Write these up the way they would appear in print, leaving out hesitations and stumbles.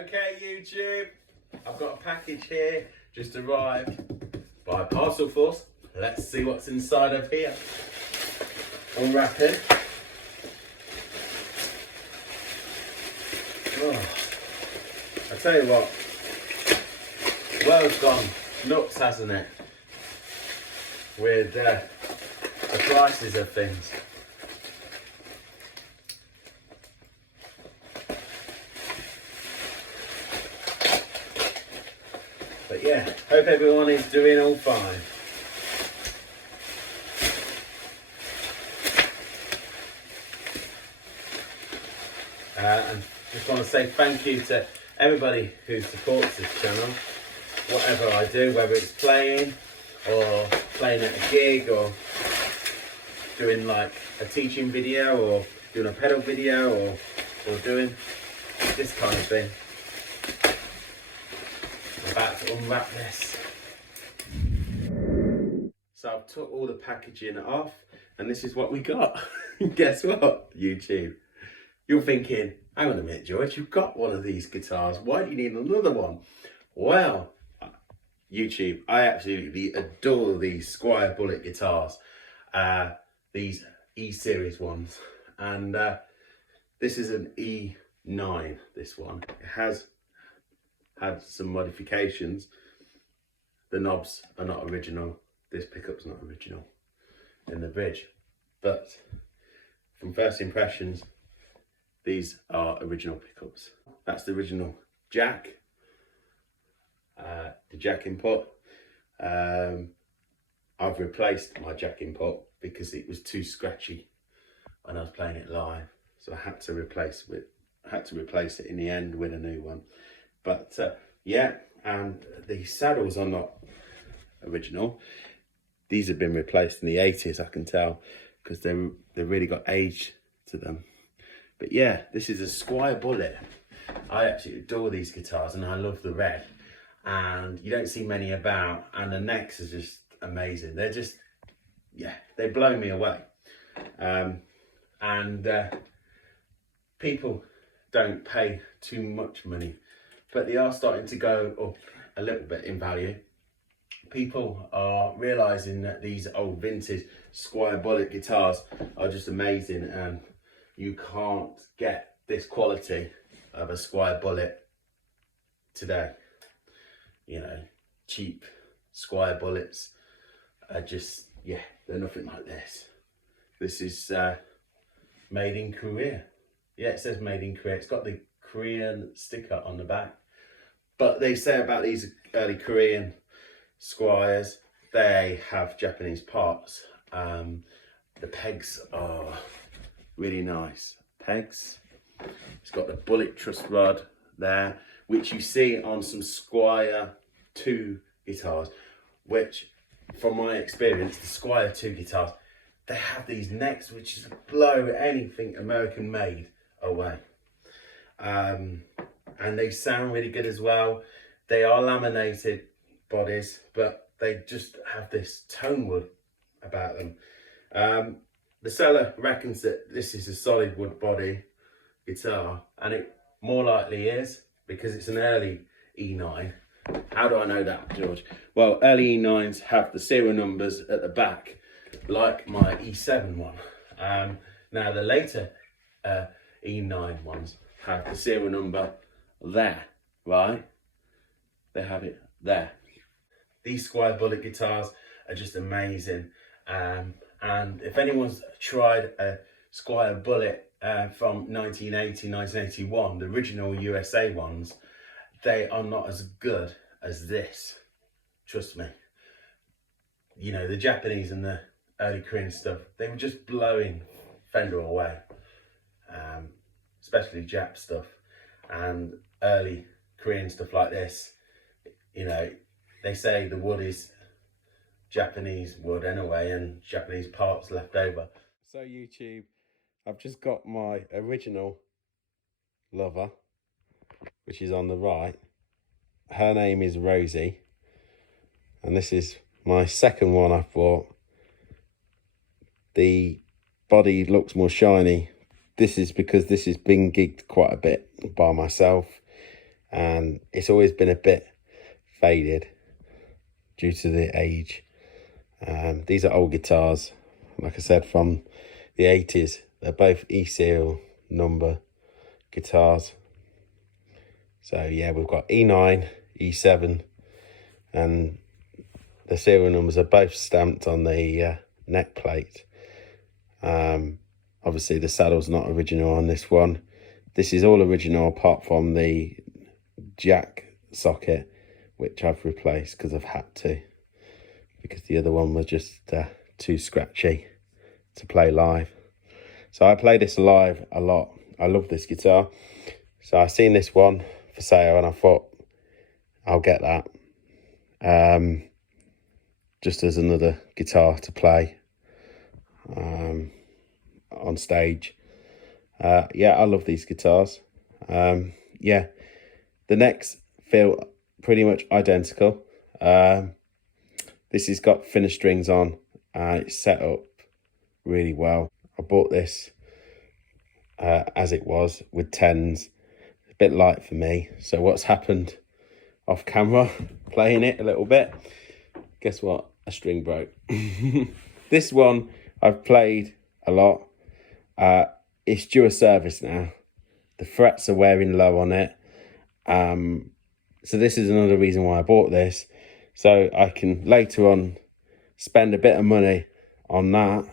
Okay, YouTube, I've got a package here, just arrived by Parcel Force. Let's see what's inside of here. Unwrapping. Oh, I tell you what, world's gone nuts, hasn't it? With the prices of things. But yeah, hope everyone is doing all fine. And just want to say thank you to everybody who supports this channel. Whatever I do, whether it's playing or playing at a gig or doing like a teaching video or doing a pedal video or doing this kind of thing. I'm about to unwrap this. So I've took all the packaging off and this is what we got. Guess what, YouTube? You're thinking, hang on a minute, George, you've got one of these guitars. Why do you need another one? Well, YouTube, I absolutely adore these Squier Bullet guitars. These E-series ones. And this is an E9, this one. It has had some modifications. The knobs are not original. This pickup's not original in the bridge. But from first impressions, these are original pickups. That's the original jack, the jack input. I've replaced my jack input because it was too scratchy when I was playing it live, so I had to replace it in the end with a new one. But yeah, and the saddles are not original. These have been replaced in the 80s, I can tell, because they've really got age to them. But yeah, this is a Squier Bullet. I absolutely adore these guitars and I love the red. And you don't see many about, and the necks are just amazing. They're just, yeah, they blow me away. People don't pay too much money, but they are starting to go up a little bit in value. People are realising that these old vintage Squier Bullet guitars are just amazing, and you can't get this quality of a Squier Bullet today. You know, cheap Squier Bullets are just, yeah, they're nothing like this. This is made in Korea. Yeah, it says made in Korea. It's got the Korean sticker on the back. But they say about these early Korean Squiers, they have Japanese parts. The pegs are really nice pegs. It's got the bullet truss rod there, which you see on some Squier 2 guitars, which from my experience, the Squier 2 guitars, they have these necks which just blow anything American made away. And they sound really good as well. They are laminated bodies, but they just have this tone wood about them. The seller reckons that this is a solid wood body guitar, and it more likely is because it's an early E9. How do I know that, George? Well, early E9s have the serial numbers at the back, like my E7 one. Now the later E9 ones have the serial number there, right? They have it there. These Squier Bullet guitars are just amazing. And if anyone's tried a Squier Bullet from 1980, 1981, the original USA ones, they are not as good as this. Trust me. You know, the Japanese and the early Korean stuff, they were just blowing Fender away. Especially Jap stuff and early Korean stuff like this. You know, they say the wood is Japanese wood anyway, and Japanese parts left over. So YouTube, I've just got my original lover, which is on the right. Her name is Rosie, and this is my second one I've bought. The body looks more shiny. This is because this has been gigged quite a bit by myself. and it's always been a bit faded due to the age. These are old guitars, like I said, from the 80s. They're both E-serial number guitars. So yeah, we've got E9, E7, and the serial numbers are both stamped on the neck plate. Obviously the saddle's not original on this one. This is all original apart from the jack socket, which I've replaced because I've had to, because the other one was just too scratchy to play live. So I play this live a lot. I love this guitar. So I seen this one for sale and I thought I'll get that, just as another guitar to play on stage. Yeah, I love these guitars. Yeah, the necks feel pretty much identical. This has got finished strings on and it's set up really well. I bought this as it was with 10s. A bit light for me. So what's happened off camera, playing it a little bit, guess what? A string broke. This one I've played a lot. It's due a service now. The frets are wearing low on it. So this is another reason why I bought this. So I can later on spend a bit of money on that,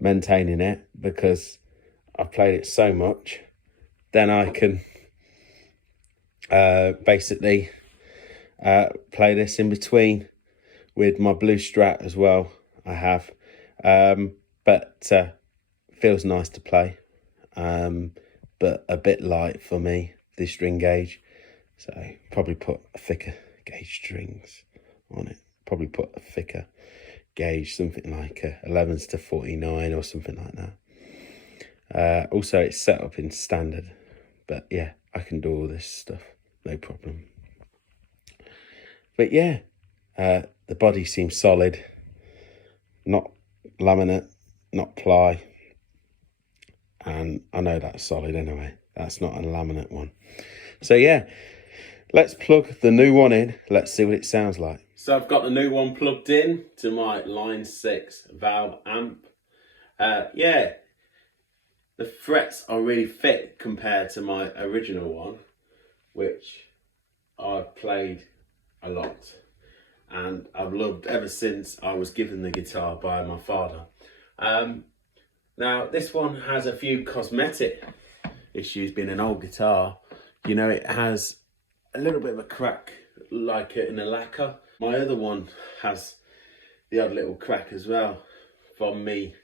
maintaining it, because I've played it so much. Then I can basically play this in between with my blue Strat as well. I have, but feels nice to play, but a bit light for me, this string gauge. So probably put a thicker gauge strings on it. Probably put a thicker gauge, something like 11s to 49 or something like that. Also, it's set up in standard, but yeah, I can do all this stuff, no problem. But yeah, the body seems solid, not laminate, not ply, and I know that's solid anyway. That's not a laminate one. So yeah, let's plug the new one in. Let's see what it sounds like. So I've got the new one plugged in to my Line 6 valve amp. Yeah, the frets are really thick compared to my original one, which I've played a lot and I've loved ever since I was given the guitar by my father. Now this one has a few cosmetic issues, being an old guitar. You know, it has a little bit of a crack like in a lacquer. My other one has the odd little crack as well from me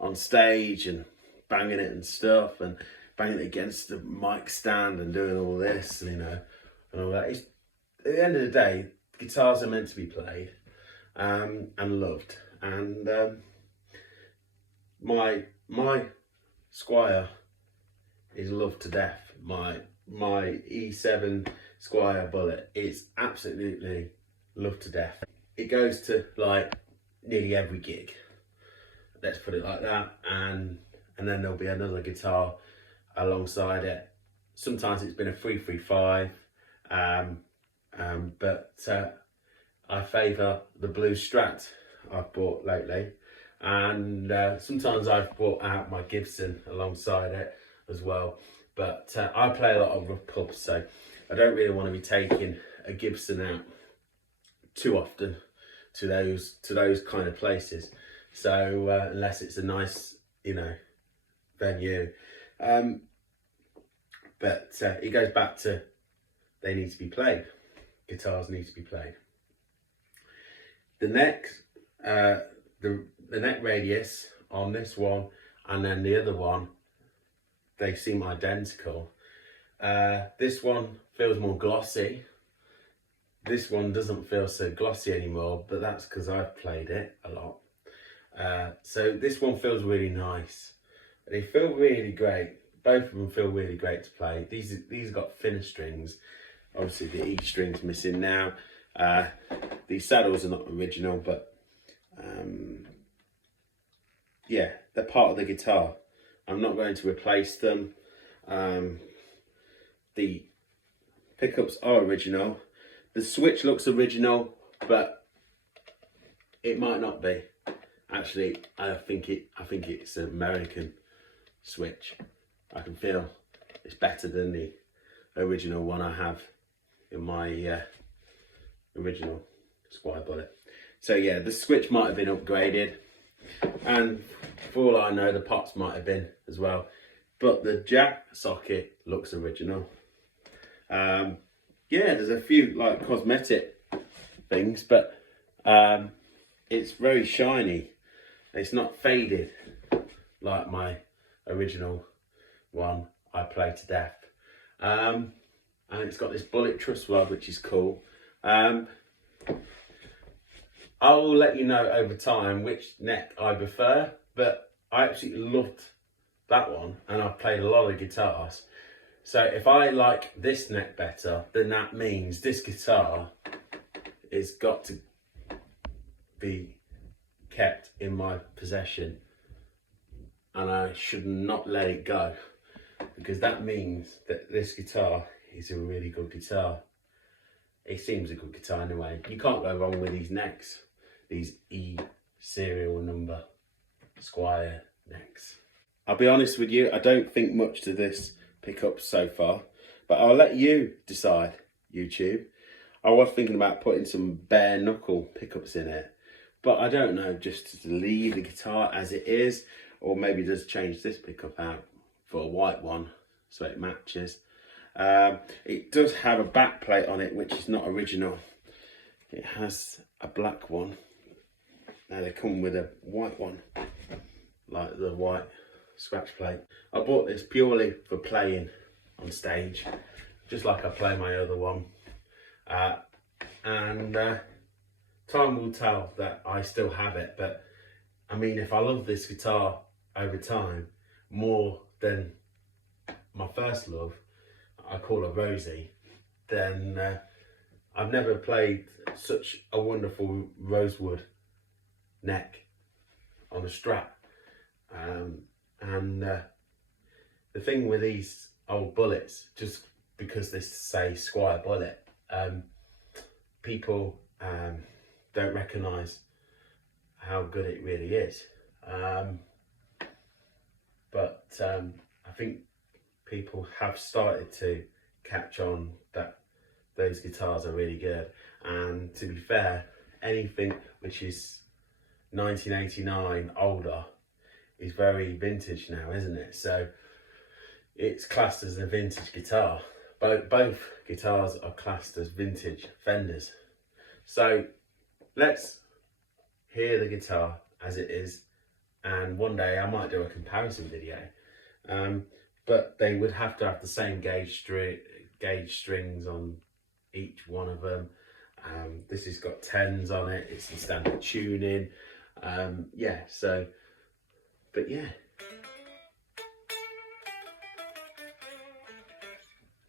on stage and banging it and stuff, and banging it against the mic stand and doing all this, you know, and all that. It's, at the end of the day, guitars are meant to be played and loved. And my Squier is loved to death. My E7 Squier Bullet is absolutely loved to death. It goes to like nearly every gig, let's put it like that, and then there'll be another guitar alongside it. Sometimes it's been a 335, but I favour the blue Strat I've bought lately, and sometimes I've brought out my Gibson alongside it as well. But I play a lot of rough pubs, so I don't really want to be taking a Gibson out too often to those kind of places. So unless it's a nice, you know, venue. But it goes back to, they need to be played. Guitars need to be played. The neck, the neck radius on this one and then the other one, they seem identical. This one feels more glossy. This one doesn't feel so glossy anymore, but that's because I've played it a lot. So this one feels really nice. They feel really great. Both of them feel really great to play. These got finished strings. Obviously the E string's missing now. These saddles are not original, but yeah, they're part of the guitar. I'm not going to replace them. The pickups are original. The switch looks original, but it might not be. Actually, I think it's an American switch. I can feel it's better than the original one I have in my original Squier Bullet. So yeah, the switch might have been upgraded, and for all I know, the pots might have been as well. But the jack socket looks original. Yeah, there's a few like cosmetic things, but it's very shiny. It's not faded like my original one I play to death. And it's got this bullet truss rod, which is cool. I will let you know over time which neck I prefer, but I absolutely loved that one, and I've played a lot of guitars. So if I like this neck better, then that means this guitar is got to be kept in my possession, and I should not let it go, because that means that this guitar is a really good guitar. It seems a good guitar anyway. You can't go wrong with these necks, these E serial number Squier necks. I'll be honest with you, I don't think much to this pickup so far, but I'll let you decide, YouTube. I was thinking about putting some bare knuckle pickups in it, but I don't know, just to leave the guitar as it is, or maybe just change this pickup out for a white one so it matches. It does have a back plate on it, which is not original. It has a black one. Now they come with a white one, like the white scratch plate. I bought this purely for playing on stage, just like I play my other one. Time will tell that I still have it, but I mean, if I love this guitar over time more than my first love, I call her Rosie, then I've never played such a wonderful rosewood neck on a Strat. The thing with these old bullets, just because they say Squier Bullet, people don't recognise how good it really is. But I think people have started to catch on that those guitars are really good. And to be fair, anything which is 1989 older is very vintage now, isn't it? So it's classed as a vintage guitar. Both guitars are classed as vintage Fenders. So let's hear the guitar as it is, and one day I might do a comparison video. But they would have to have the same gauge strings on each one of them. This has got 10s on it, it's in standard tuning. Yeah, so, but yeah.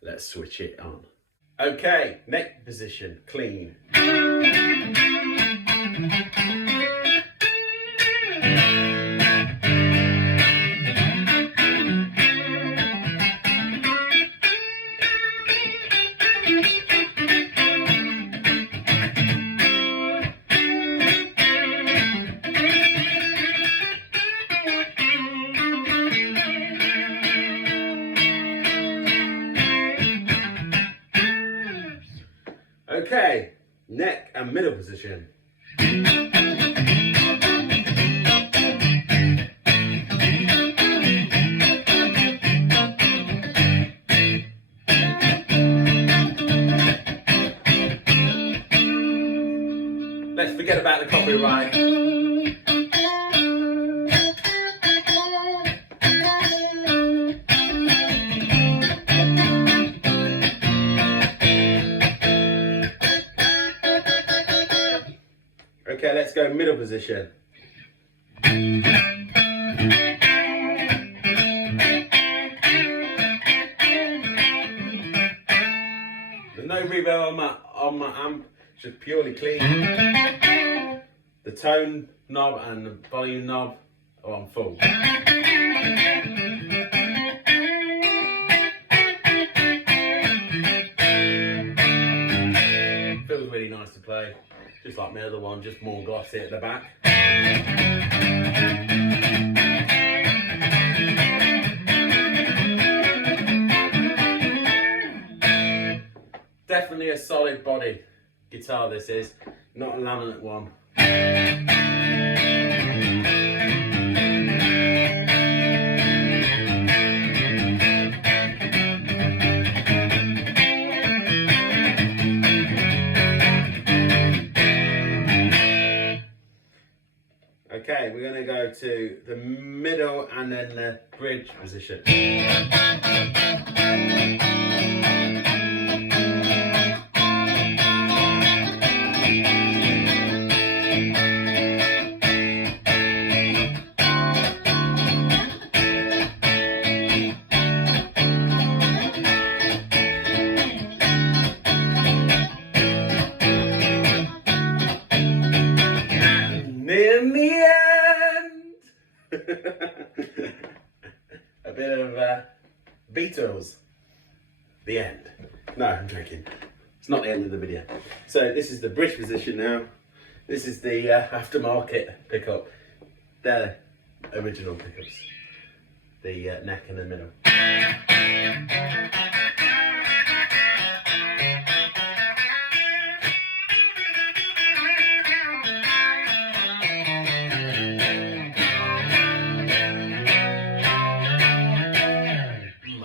Let's switch it on. Okay, neck position, clean. Okay, neck and middle position. Let's forget about the copyright. Okay, let's go middle position. There's no reverb on my amp, just purely clean. The tone knob and the volume knob are on full. nice to play, just like my other one, just more glossy at the back. Definitely a solid body guitar this is, not a laminate one. Okay, we're going to go to the middle and then the bridge position. In the end, a bit of Beatles. The end. No, I'm joking. It's not the end of the video. So this is the bridge position now. This is the aftermarket pickup. They're original pickups. The neck in the middle.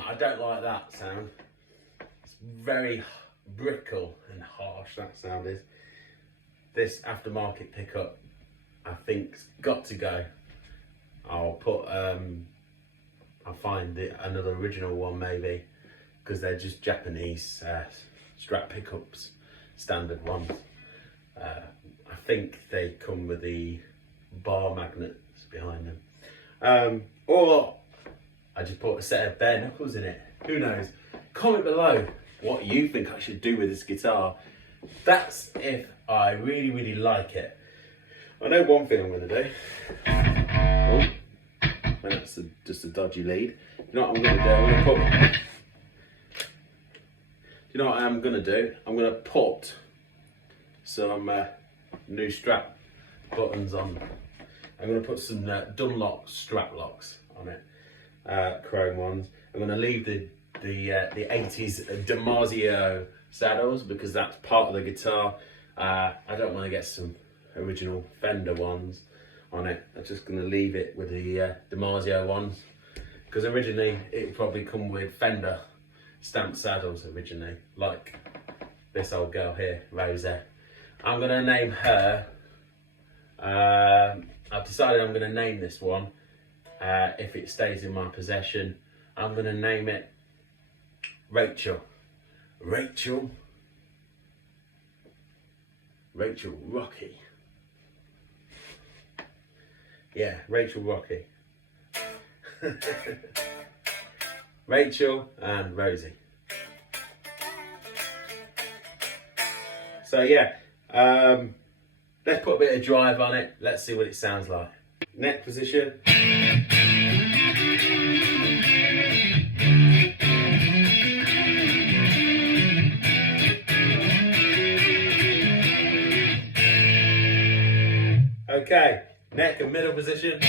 I don't like that sound. It's very brickle and harsh, that sound is. This aftermarket pickup, I think's got to go. I'll put, I'll find another original one maybe, because they're just Japanese Strat pickups, standard ones. I think they come with the bar magnets behind them. Or I just put a set of bare knuckles in it. Who knows? Comment below what you think I should do with this guitar. That's if I really, really like it. I know one thing I'm going to do. Oh, that's just a dodgy lead. You know what I'm going to do? I'm going to put... You know what I'm going to do? I'm going to put some new strap buttons on. I'm going to put some Dunlop strap locks on it. Chrome ones. I'm going to leave the 80s DiMarzio saddles because that's part of the guitar. I don't want to get some original Fender ones on it. I'm just going to leave it with the DiMarzio ones because originally it probably come with Fender stamped saddles originally, like this old girl here, Rosa. I'm going to name her, I've decided I'm going to name this one. If it stays in my possession, I'm going to name it Rachel. Rachel Rocky. Yeah, Rachel Rocky. Rachel and Rosie. So yeah, let's put a bit of drive on it. Let's see what it sounds like. Neck position. Okay, neck and middle position.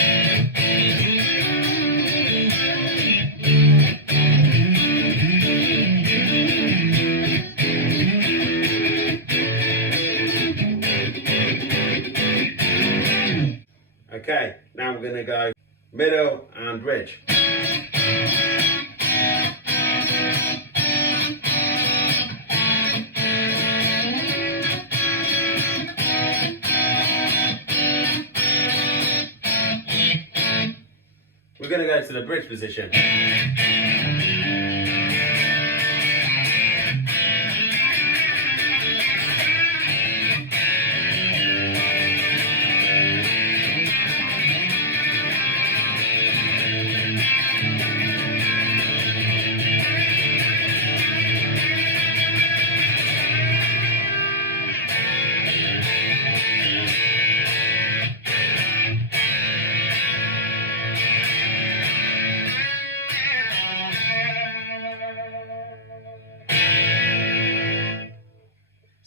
Okay, now we're going to go middle and bridge. We're going to go to the bridge position.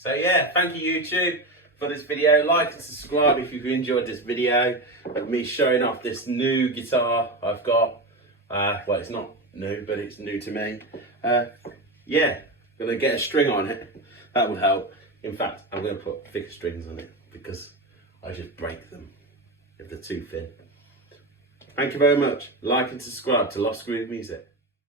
So yeah, thank you YouTube for this video. Like and subscribe if you've enjoyed this video of me showing off this new guitar I've got. Well, it's not new, but it's new to me. Yeah, gonna get a string on it. That would help. In fact, I'm gonna put thicker strings on it because I just break them if they're too thin. Thank you very much. Like and subscribe to Lost Groove Music.